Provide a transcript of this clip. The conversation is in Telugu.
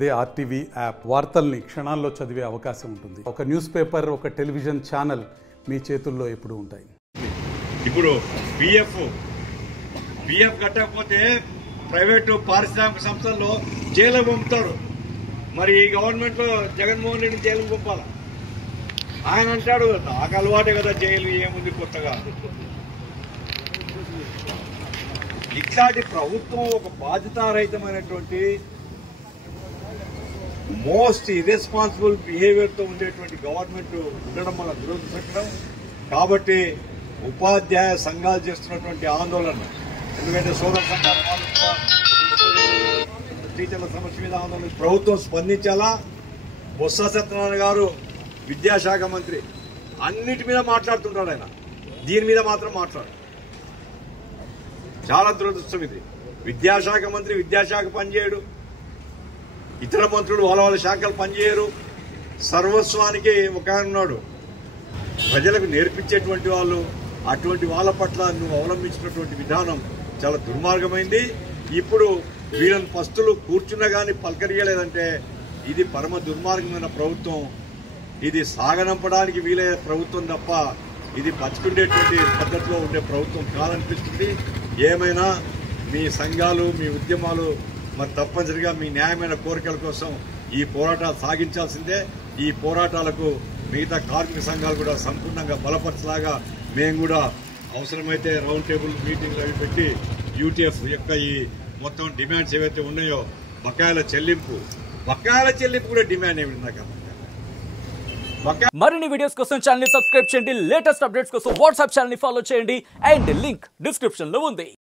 అదే ఆర్టీవీ యాప్ వార్తల్ని క్షణాల్లో చదివే అవకాశం ఉంటుంది. ఒక న్యూస్ పేపర్, ఒక టెలివిజన్ ఛానల్ మీ చేతుల్లో ఎప్పుడూ ఉంటాయి. ఇప్పుడు పిఎఫ్ కట్టకపోతే ప్రైవేటు పారిశ్రామిక సంస్థల్లో జైలు పంపుతారు. మరి ఈ గవర్నమెంట్ లో జగన్మోహన్ రెడ్డి జైలుకు పంపాల. ఆయన అంటాడు నాకు అలవాటే కదా జైలు, ఏముంది కొత్తగా. ఇట్లాంటి ప్రభుత్వం ఒక బాధ్యతారహితమైనటువంటి మోస్ట్ ఇర్రెస్పాన్సిబుల్ బిహేవియర్ తో ఉండేటువంటి గవర్నమెంట్ ఉండడం వల్ల దురదృష్టకరం. కాబట్టి ఉపాధ్యాయ సంఘాలు చేస్తున్నటువంటి ఆందోళన, ఎందుకంటే సోదర సంఘాల టీచర్ల సమస్య మీద ఆందోళన ప్రభుత్వం స్పందించాలా. బొత్స సత్యనారాయణ గారు విద్యాశాఖ మంత్రి అన్నిటి మీద మాట్లాడుతుంటాడు, ఆయన దీని మీద మాత్రం మాట్లాడు. చాలా దురదృష్టం ఇది. విద్యాశాఖ మంత్రి విద్యాశాఖ పనిచేయడు, ఇతర మంత్రులు వాళ్ళ శాఖలు పనిచేయరు. సర్వస్వానికి ఒక ఆయన ఉన్నాడు, ప్రజలకు నేర్పించేటువంటి వాళ్ళు. అటువంటి వాళ్ళ పట్ల నువ్వు అవలంబించినటువంటి విధానం చాలా దుర్మార్గమైంది. ఇప్పుడు వీళ్ళని పస్తులు కూర్చున్నా కానీ పలకరియలేదంటే ఇది పరమ దుర్మార్గమైన ప్రభుత్వం. ఇది సాగనంపడానికి వీలే ప్రభుత్వం తప్ప ఇది బతుకుండేటువంటి పద్ధతిలో ఉండే ప్రభుత్వం కాదనిపిస్తుంది. ఏమైనా మీ సంఘాలు, మీ ఉద్యమాలు మరి తప్పనిసరిగా మీ న్యాయమైన కోరికల కోసం ఈ పోరాటాలు సాగించాల్సిందే. ఈ పోరాటాలకు మిగతా కార్మిక సంఘాలు కూడా సంపూర్ణంగా బలపరచలాగా మేము కూడా అవసరమైతే రౌండ్ టేబుల్ మీటింగ్లు అవి పెట్టి యూటీఎఫ్ యొక్క ఈ మొత్తం డిమాండ్స్ ఏవైతే ఉన్నాయో బకాయిల చెల్లింపు కూడా డిమాండ్ ఏమి ఉందా. మరిన్ని వీడియోస్ కోసం ఛానల్ ని సబ్స్క్రైబ్ చేయండి. లేటెస్ట్ అప్డేట్స్ కోసం వాట్సాప్ ఛానల్ ని ఫాలో చేయండి. అండ్ లింక్ డిస్క్రిప్షన్ లో ఉంది.